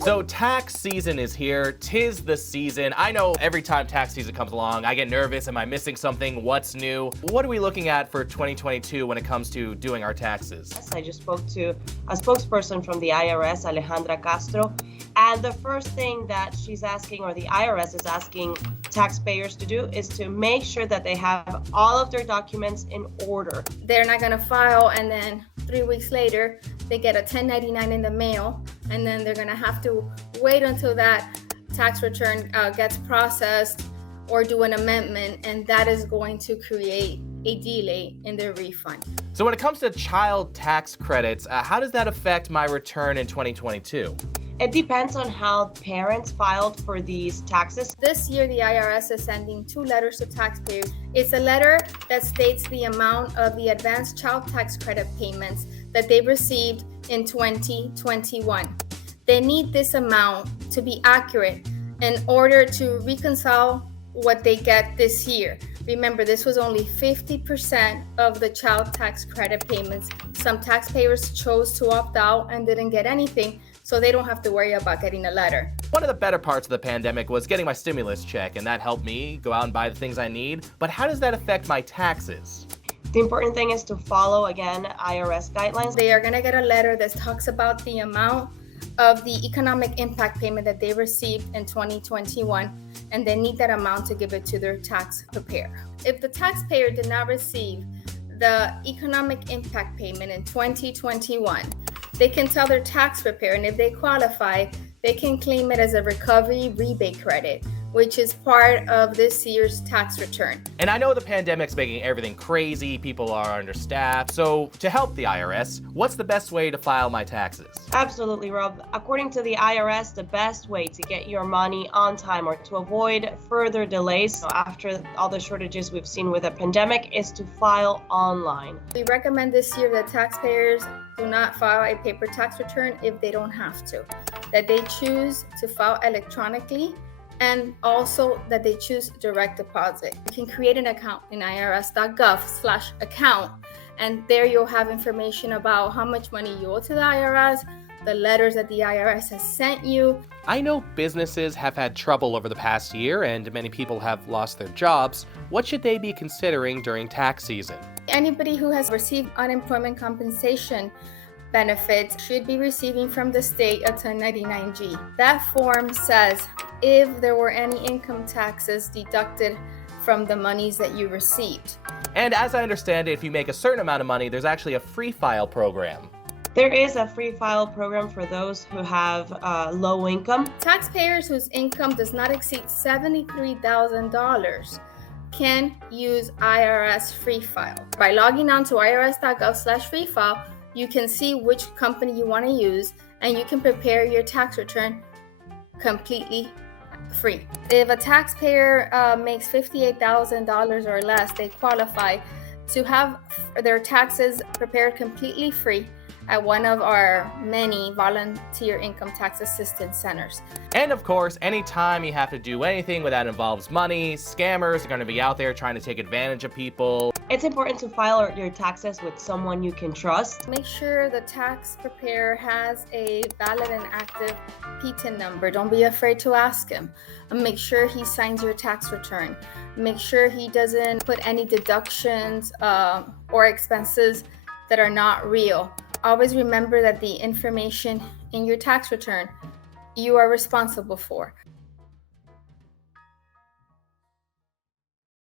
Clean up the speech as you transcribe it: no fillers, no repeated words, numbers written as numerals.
So tax season is here. 'Tis the season. I know every time tax season comes along, I get nervous. Am I missing something? What's new? What are we looking at for 2022 when it comes to doing our taxes? I just spoke to a spokesperson from the IRS, Alejandra Castro, and the first thing that she's asking, or the IRS is asking taxpayers to do, is to make sure that they have all of their documents in order. They're not going to file and then 3 weeks later they get a 1099 in the mail, and then they're going to have to wait until that tax return gets processed or do an amendment, and that is going to create a delay in their refund. So when it comes to child tax credits, how does that affect my return in 2022? It depends on how parents filed for these taxes. This year, the IRS is sending 2 letters to taxpayers. It's a letter that states the amount of the advanced child tax credit payments that they received in 2021. They need this amount to be accurate in order to reconcile what they get this year. Remember, this was only 50% of the child tax credit payments. Some taxpayers chose to opt out and didn't get anything, so they don't have to worry about getting a letter. One of the better parts of the pandemic was getting my stimulus check, and that helped me go out and buy the things I need. But how does that affect my taxes? The important thing is to follow, again, IRS guidelines. They are going to get a letter that talks about the amount of the economic impact payment that they received in 2021, and they need that amount to give it to their tax preparer. If the taxpayer did not receive the economic impact payment in 2021, they can tell their tax preparer, and if they qualify, they can claim it as a recovery rebate credit, which is part of this year's tax return. And I know the pandemic's making everything crazy, people are understaffed, so to help the IRS, what's the best way to file my taxes? Absolutely, Rob. According to the IRS, the best way to get your money on time or to avoid further delays after all the shortages we've seen with the pandemic is to file online. We recommend this year that taxpayers do not file a paper tax return if they don't have to, that they choose to file electronically, and also that they choose direct deposit. You can create an account in irs.gov/account, and there you'll have information about how much money you owe to the IRS, the letters that the IRS has sent you. I know businesses have had trouble over the past year and many people have lost their jobs. What should they be considering during tax season? Anybody who has received unemployment compensation benefits should be receiving from the state a 1099-G. That form says if there were any income taxes deducted from the monies that you received. And as I understand it, if you make a certain amount of money, there's actually a free file program. There is a free file program for those who have low income. Taxpayers whose income does not exceed $73,000 can use IRS Free File. By logging on to irs.gov/free file, you can see which company you want to use, and you can prepare your tax return completely free. If a taxpayer makes $58,000 or less, they qualify to have their taxes prepared completely free at one of our many volunteer income tax assistance centers. And of course, anytime you have to do anything that involves money, scammers are going to be out there trying to take advantage of people. It's important to file your taxes with someone you can trust. Make sure the tax preparer has a valid and active PTIN number. Don't be afraid to ask him. Make sure he signs your tax return. Make sure he doesn't put any deductions or expenses that are not real. Always remember that the information in your tax return you are responsible for.